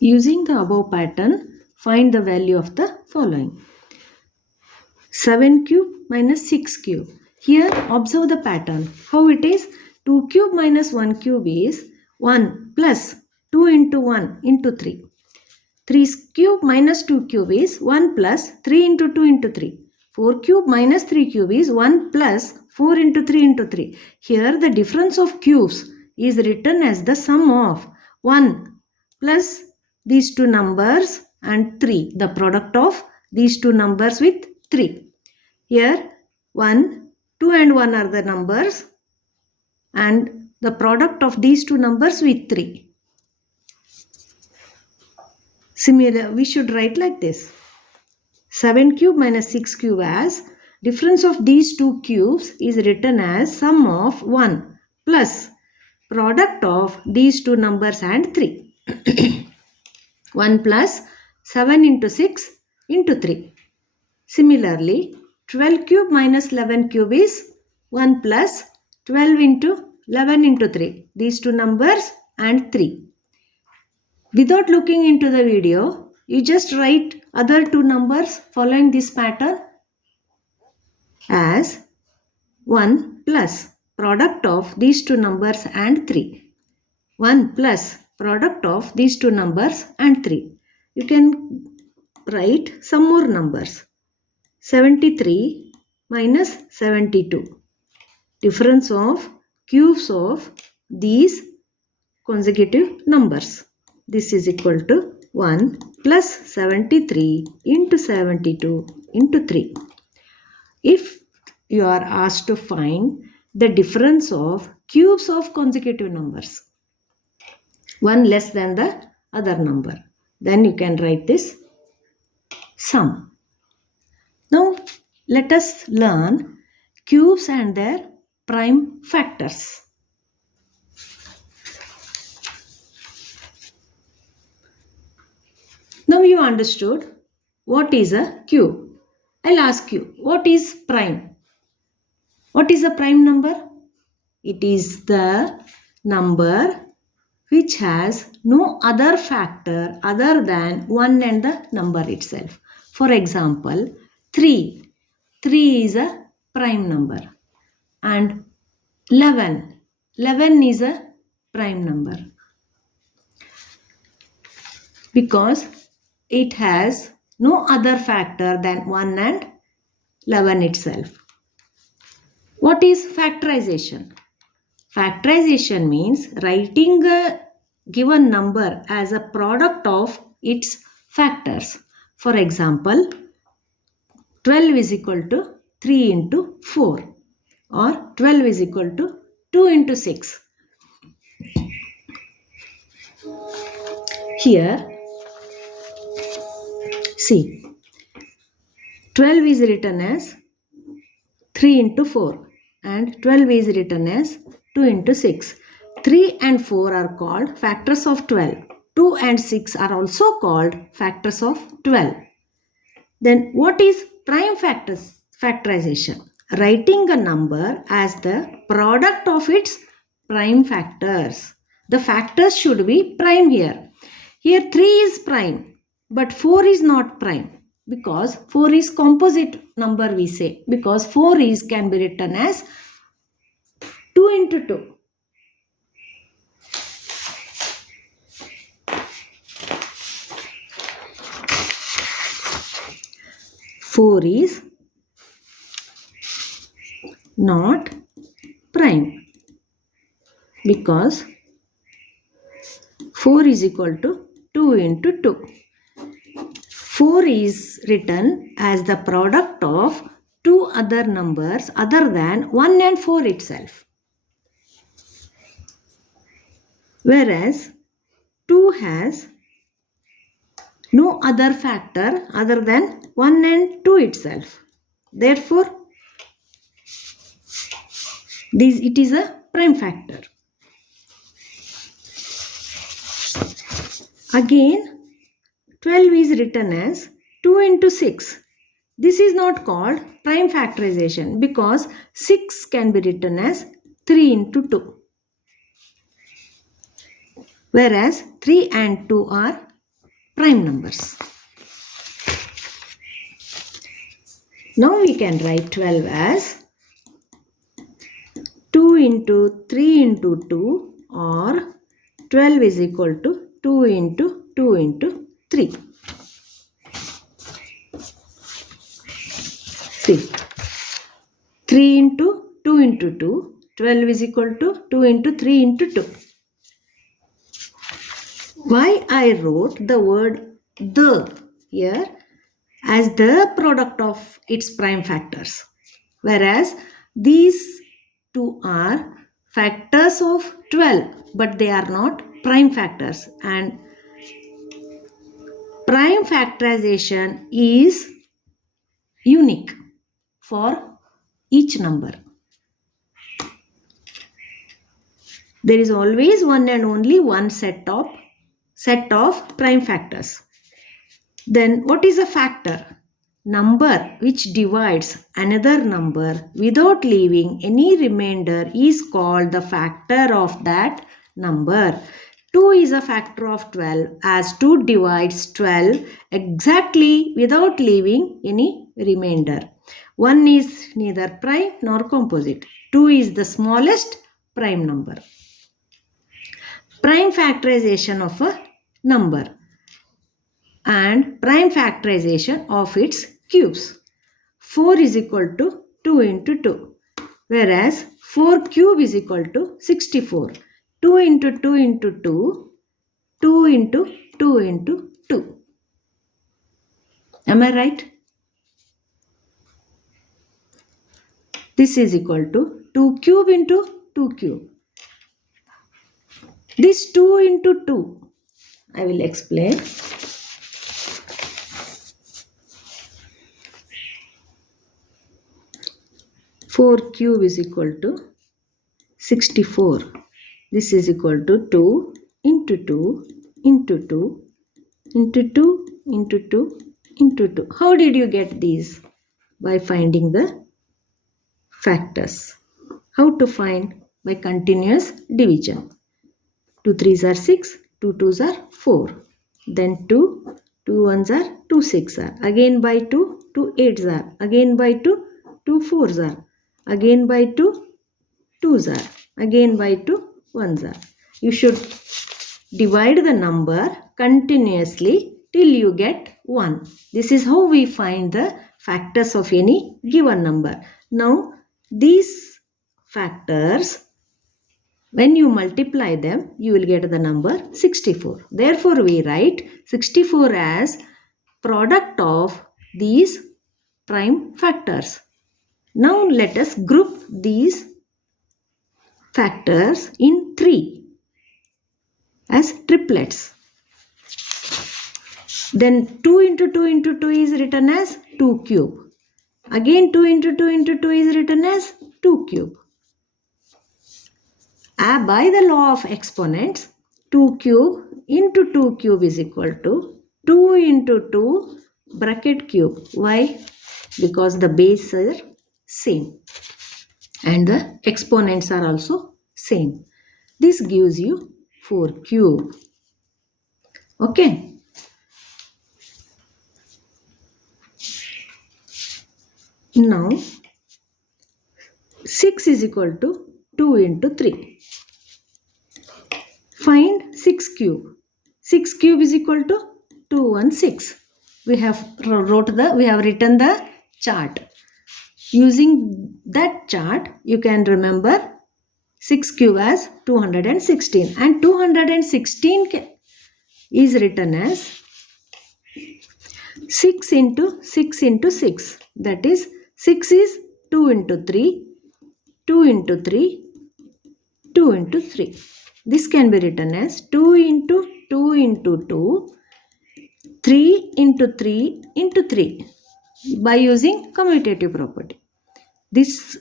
Using the above pattern, find the value of the following. 7 cube minus 6 cube. Here observe the pattern. How it is? 2 cube minus 1 cube is 1 plus 2 into 1 into 3. 3 cube minus 2 cube is 1 plus 3 into 2 into 3. 4 cube minus 3 cube is 1 plus 4 into 3 into 3. Here the difference of cubes is written as the sum of 1 plus these two numbers and 3. The product of these two numbers with 3. Here 1, 2 and 1 are the numbers and the product of these two numbers with 3. Similar, we should write like this. 7 cube minus 6 cube as difference of these two cubes is written as sum of 1 plus product of these two numbers and 3. 1 plus 7 into 6 into 3. Similarly, 12 cube minus 11 cube is 1 plus 12 into 11 into 3. These two numbers and 3. Without looking into the video, you just write other two numbers following this pattern as 1 plus product of these two numbers and 3. 1 plus product of these two numbers and 3. You can write some more numbers. 73 minus 72. Difference of cubes of these consecutive numbers. This is equal to 1 plus 73 into 72 into 3. If you are asked to find the difference of cubes of consecutive numbers, one less than the other number, then you can write this sum. Now let us learn cubes and their prime factors. Now you understood what is a cube. I'll ask you, what is prime? What is a prime number? It is the number which has no other factor other than 1 and the number itself. For example, 3. 3 is a prime number. And 11. 11 is a prime number. Because it has no other factor than 1 and 11 itself. What is factorization? Factorization means writing a given number as a product of its factors. For example, 12 is equal to 3 into 4 or 12 is equal to 2 into 6. Here, see, 12 is written as 3 into 4 and 12 is written as 2 into 6. 3 and 4 are called factors of 12. 2 and 6 are also called factors of 12. Then what is prime factorization? Writing a number as the product of its prime factors. The factors should be prime here. Here 3 is prime, but 4 is not prime because 4 is composite number we say, because 4 is can be written as 2 into 2. Four is not prime because 4 is equal to 2 into 2. 4 is written as the product of two other numbers other than 1 and 4 itself. Whereas 2 has no other factor other than 1 and 2 itself. Therefore, it is a prime factor. Again, 12 is written as 2 into 6. This is not called prime factorization because 6 can be written as 3 into 2. Whereas 3 and 2 are prime numbers. Now we can write 12 as 2 into 3 into 2, or 12 is equal to 2 into 2 into 3. See, 3 into 2 into 2, 12 is equal to 2 into 3 into 2. Why I wrote the word the here as the product of its prime factors, whereas these two are factors of 12, but they are not prime factors, and prime factorization is unique for each number. There is always one and only one set of prime factors. Then what is a factor? Number which divides another number without leaving any remainder is called the factor of that number. 2 is a factor of 12 as 2 divides 12 exactly without leaving any remainder. 1 is neither prime nor composite. 2 is the smallest prime number. Prime factorization of a number and prime factorization of its cubes. 4 is equal to 2 into 2, whereas 4 cube is equal to 64. 2 into 2 into 2, 2 into 2 into 2. Am I right? This is equal to 2 cube into 2 cube. This 2 into 2, I will explain. 4 cube is equal to 64. This is equal to 2 into 2 into 2 into 2 into 2 into 2. How did you get these? By finding the factors. How to find? By continuous division. 2 3s are 6, 2 2s are 4. Then 2 1s are 2 6 are. Again by 2 8s are. Again by 2 4s are. Again by 2 2s are. Again by 2 1s are. You should divide the number continuously till you get 1. This is how we find the factors of any given number. Now these factors, when you multiply them, you will get the number 64. Therefore, we write 64 as product of these prime factors. Now, let us group these factors in 3 as triplets. Then 2 into 2 into 2 is written as 2 cube. Again 2 into 2 into 2 is written as 2 cube. By the law of exponents, 2 cube into 2 cube is equal to 2 into 2 bracket cube. Why? Because the base are same and the exponents are also same. This gives you 4 cube. Okay. Now 6 is equal to 2 into 3. Find 6 cube. 6 cube is equal to 216. We have written the chart. Using that chart, you can remember 6 cube as 216, and 216 is written as 6 into 6 into 6. That is 6 is 2 into 3, 2 into 3, 2 into 3. This can be written as 2 into 2 into 2, 3 into 3 into 3 by using commutative property. These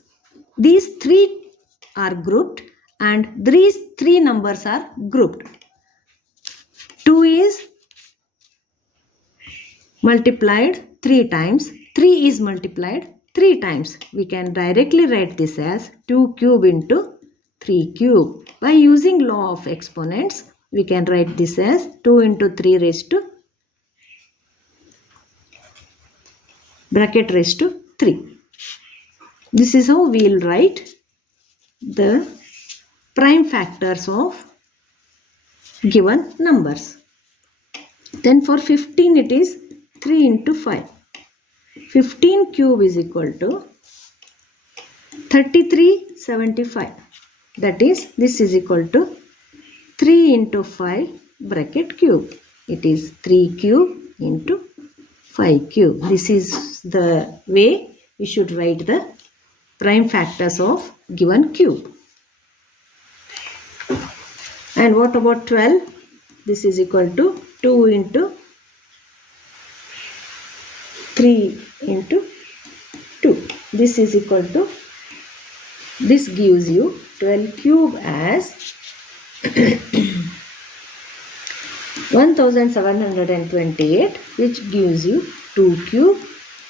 3 are grouped and these 3 numbers are grouped. 2 is multiplied 3 times, 3 is multiplied 3 times. We can directly write this as 2 cube into 3 cube. By using law of exponents, we can write this as 2 into 3 raised to bracket raised to 3. This is how we will write the prime factors of given numbers. Then for 15 it is 3 into 5. 15 cube is equal to 3375. That is, this is equal to 3 into 5 bracket cube. It is 3 cube into 5 cube. This is the way we should write the prime factors of given cube. And what about 12? This is equal to 2 into 3 into 2. This is equal to, this gives you 12 cube as 1728, which gives you 2 cube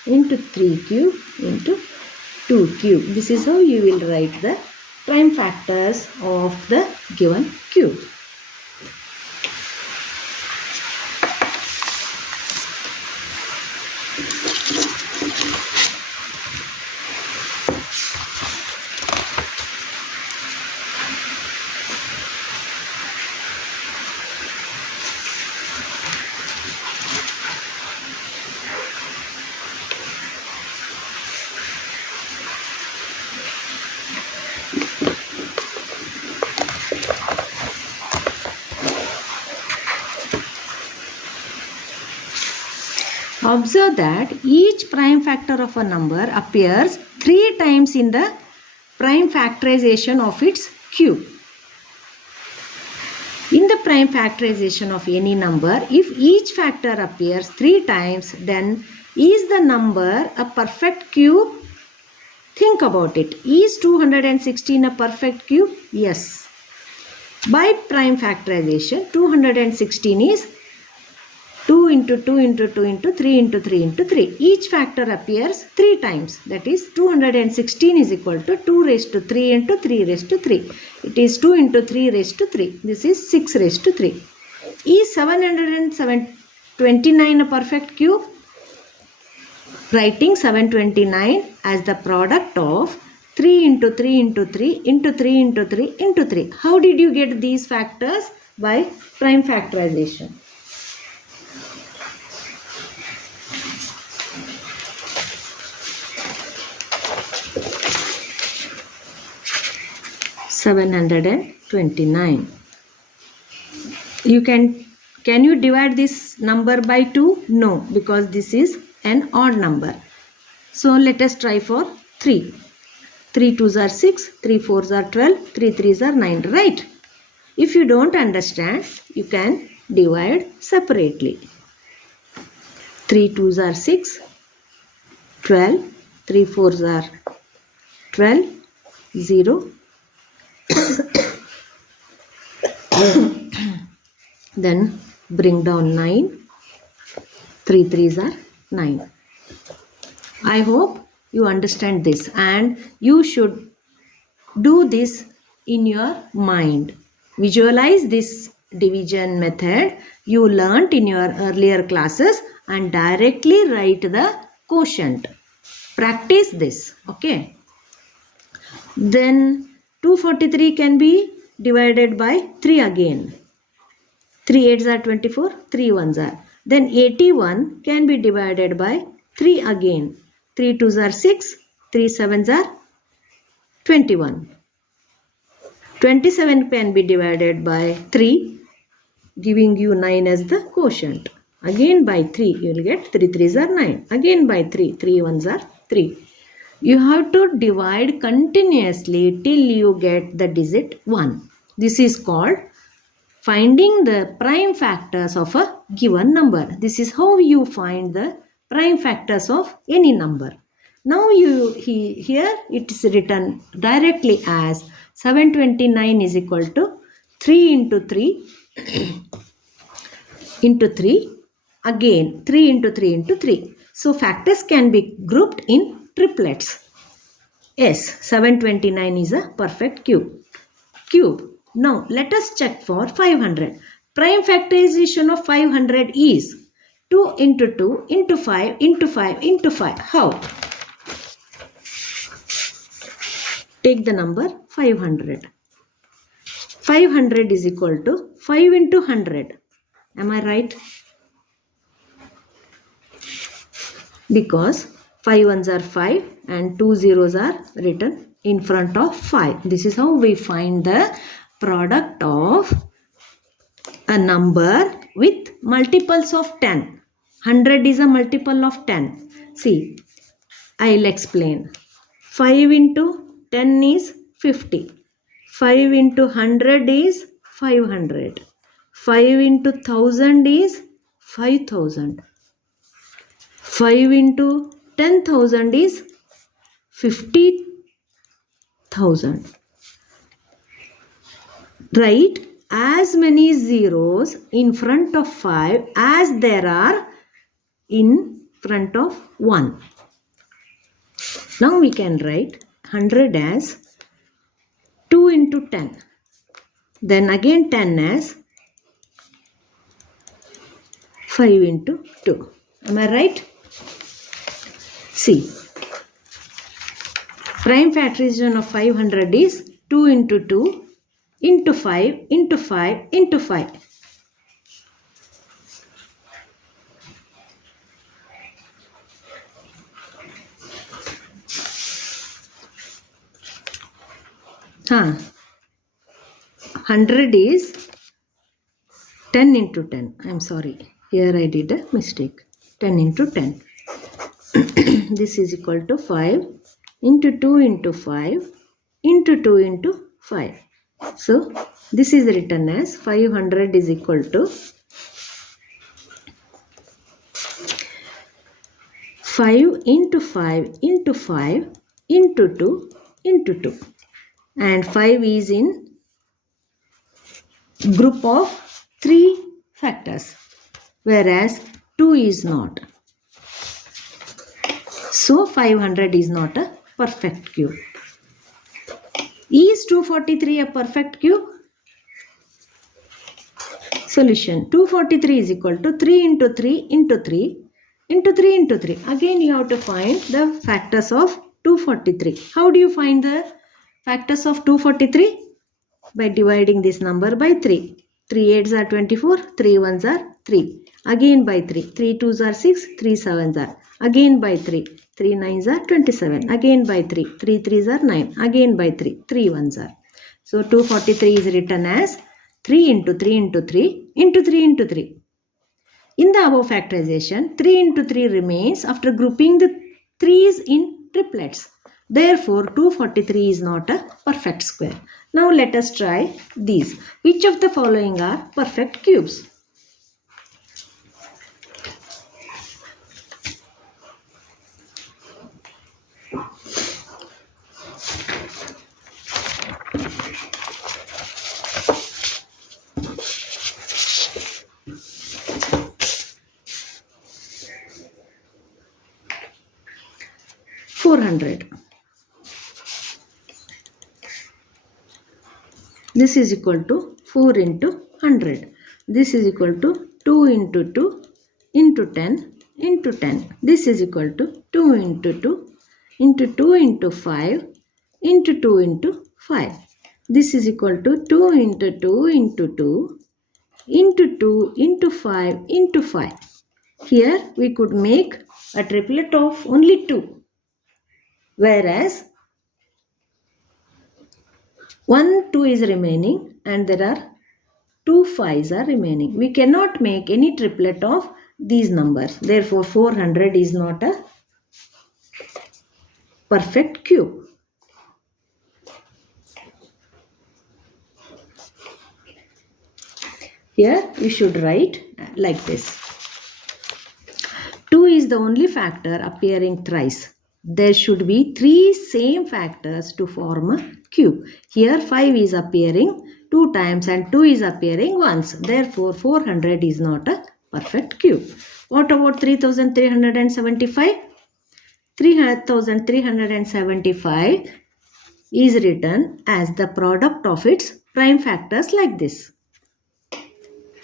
into 3 cube into 2 cube. This is how you will write the prime factors of the given cube. Observe that each prime factor of a number appears 3 times in the prime factorization of its cube. In the prime factorization of any number, if each factor appears 3 times, then is the number a perfect cube? Think about it. Is 216 a perfect cube? Yes. By prime factorization, 216 is 2 into 2 into 2 into 3 into 3 into 3. Each factor appears 3 times. That is, 216 is equal to 2 raised to 3 into 3 raised to 3. It is 2 into 3 raised to 3. This is 6 raised to 3. Is 729 a perfect cube? Writing 729 as the product of 3 into 3 into 3 into 3 into 3 into 3. How did you get these factors? By prime factorization. $729. Can you divide this number by 2? No, because this is an odd number. So let us try for 3. 3 2s are 6, 3 4s are 12, 3 3s are 9, right? If you don't understand, you can divide separately. 3 2s are 6, 12, 3 4s are 12, 0. Then bring down 9. 3 3s are 9. I hope you understand this, and you should do this in your mind. Visualize this division method you learnt in your earlier classes and directly write the quotient. Practice this, okay? Then 243 can be divided by 3 again. 3 8s are 24, 3 1s are. Then 81 can be divided by 3 again. 3 2s are 6, 3 7s are 21. 27 can be divided by 3, giving you 9 as the quotient. Again by 3, you will get 3 3s are 9. Again by 3, 3 1s are 3. You have to divide continuously till you get the digit 1. This is called finding the prime factors of a given number. This is how you find the prime factors of any number. Now here it is written directly as 729 is equal to 3 into 3 into 3, again 3 into 3 into 3. So factors can be grouped in triplets. Yes, 729 is a perfect cube. Now let us check for 500. Prime factorization of 500 is 2 into 2 into 5 into 5 into 5. How? Take the number 500. 500 is equal to 5 into 100. Am I right? Because 5 ones are 5 and 2 zeros are written in front of 5. This is how we find the product of a number with multiples of 10. 100 is a multiple of 10. See, I'll explain. 5 into 10 is 50. 5 into 100 is 500. 5 into 1000 is 5000. 5 into 10,000 is 50,000. Write as many zeros in front of 5 as there are in front of 1. Now we can write 100 as 2 into 10. Then again 10 as 5 into 2. Am I right? See, prime factorization of 500 is 2 into 2 into 5 into 5 into 5. Huh. 100 is 10 into 10. I am sorry. Here I did a mistake. 10 into 10. This is equal to 5 into 2 into 5 into 2 into 5. So, this is written as 500 is equal to 5 into 5 into 5 into 2 into 2. And 5 is in group of 3 factors, whereas 2 is not. So 500 is not a perfect cube. Is 243 a perfect cube? Solution: 243 is equal to 3 into 3 into 3 into 3 into 3. Again you have to find the factors of 243. How do you find the factors of 243? By dividing this number by 3. 3 8s are 24, 3 1s are 3. Again by 3. 3 2s are 6, 3 7s are. Again by 3. 3 9s are 27. Again by 3. 3 3s are 9. Again by 3. 3 1s are. So 243 is written as 3 into 3 into 3 into 3 into 3. In the above factorization, 3 into 3 remains after grouping the 3's in triplets. Therefore, 243 is not a perfect square. Now let us try these. Which of the following are perfect cubes? This is equal to 4 into 100. This is equal to 2 into 2 into 10 into 10. This is equal to 2 into 2 into 2 into 5 into 2 into 5. This is equal to 2 into 2 into 2 into 2 into 5 into 5. Here we could make a triplet of only 2. Whereas 1 2 is remaining and there are 2 5s are remaining. We cannot make any triplet of these numbers. Therefore, 400 is not a perfect cube. Here we should write like this. 2 is the only factor appearing thrice. There should be 3 same factors to form a cube. Here 5 is appearing 2 times and 2 is appearing once. Therefore 400 is not a perfect cube. What about 3375? 3375 is written as the product of its prime factors like this.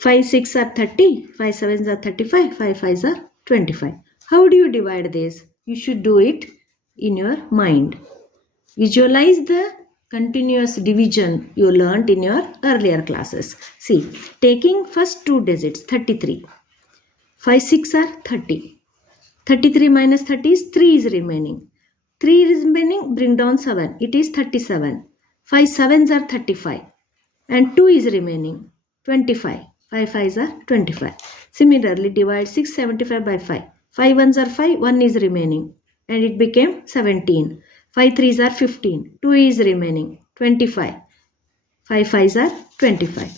5 6 are 30, 5 7s are 35, 5 5s are 25. How do you divide this? You should do it in your mind. Visualize the continuous division you learnt in your earlier classes. See, taking first two digits 33. 5 6 are 30. 33 minus 30 is 3 is remaining. 3 is remaining, bring down 7. It is 37. 5 7s are 35. And 2 is remaining. 25. 5 5s are 25. Similarly, divide 675 by 5. 5 1s are 5, 1 is remaining. And it became 17. 5 3s are 15. 2 is remaining. 25. 5 5s are 25.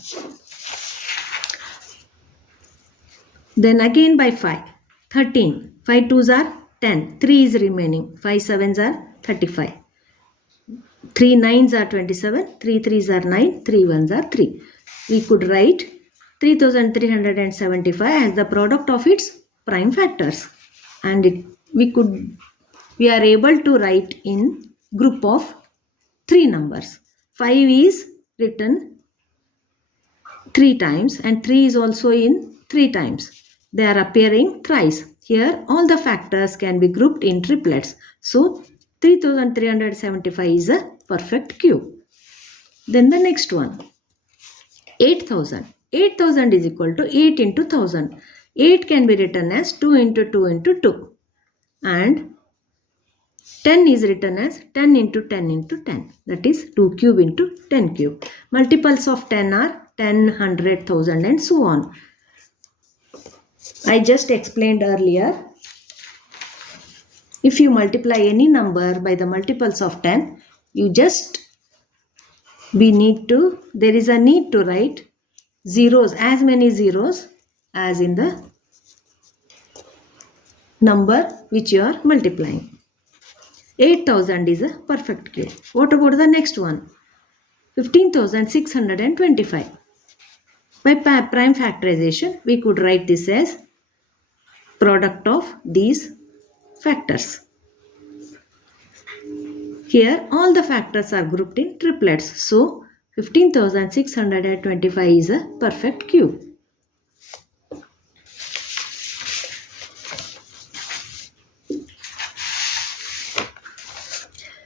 Then again by 5. 13. 5 2s are 10. 3 is remaining. 5 7s are 35. 3 9s are 27. 3 3s are 9. 3 1s are 3. We could write 3375 as the product of its prime factors. And we are able to write in group of 3 numbers. 5 is written 3 times and 3 is also in 3 times. They are appearing thrice. Here all the factors can be grouped in triplets. So 3375 is a perfect cube. Then the next one, 8000. 8000 is equal to 8 into 1000. 8 can be written as 2 into 2 into 2. And 10 is written as 10 into 10 into 10. That is 2 cube into 10 cube. Multiples of 10 are 10, 100, 1000 and so on. I just explained earlier. If you multiply any number by the multiples of 10, there is a need to write zeros, as many zeros as in the number which you are multiplying. 8000 is a perfect cube. What about the next one? 15,625. By prime factorization, we could write this as product of these factors. Here all the factors are grouped in triplets. So 15,625 is a perfect cube.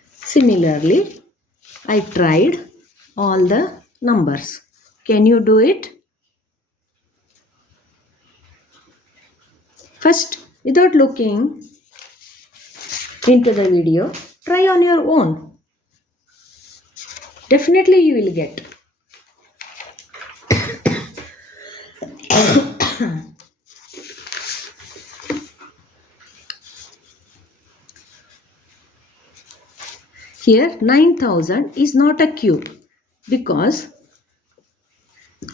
Similarly, I tried all the numbers. Can you do it? First, without looking into the video, try on your own. Definitely you will get. Here 9000 is not a cube because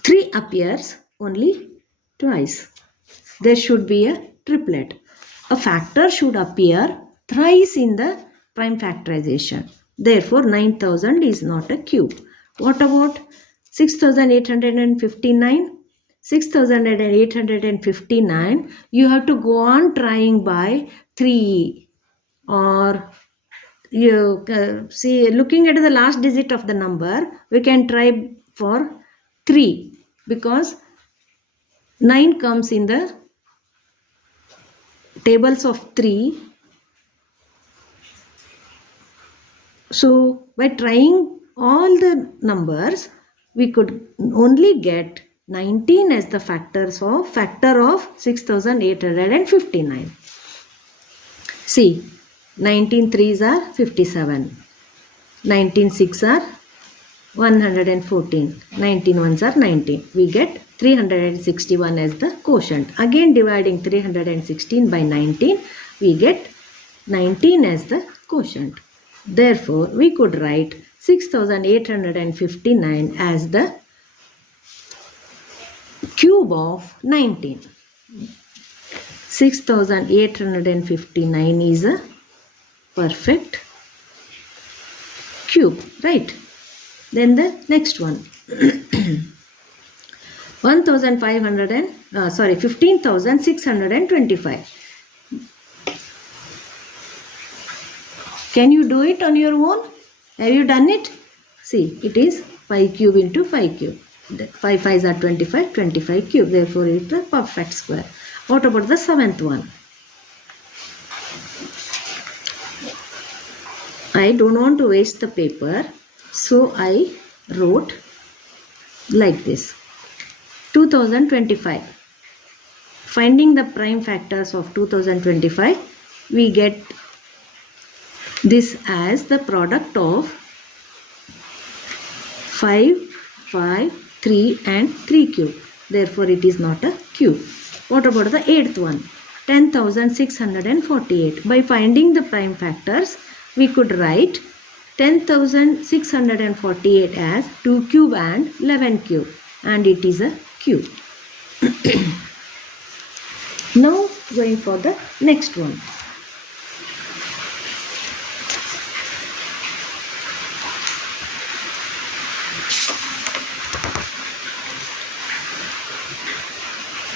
3 appears only twice. There should be a triplet. A factor should appear thrice in the prime factorization. Therefore 9000 is not a cube. What about 6859? 6859, you have to go on trying by 3, or you see, looking at the last digit of the number, we can try for 3 because 9 comes in the tables of 3. So by trying all the numbers, we could only get 19 as the factor of 6859. See, 19 3s are 57, 19 6 are 114, 19 1s are 19. We get 361 as the quotient. Again dividing 316 by 19, we get 19 as the quotient. Therefore, we could write 6859 as the cube of 19. 6859 is a perfect cube, right? Then the next one. 15,625. Can you do it on your own? Have you done it? See, it is 5 cube into 5 cube. 5 5s are 25, 25 cube. Therefore, it is a perfect square. What about the seventh one? I don't want to waste the paper, so I wrote like this. 2025. Finding the prime factors of 2025, we get this as the product of 5, 5, 3 and 3 cube. Therefore, it is not a cube. What about the eighth one? 10,648. By finding the prime factors, we could write 10,648 as 2 cube and 11 cube, and it is a cube. Now going for the next one.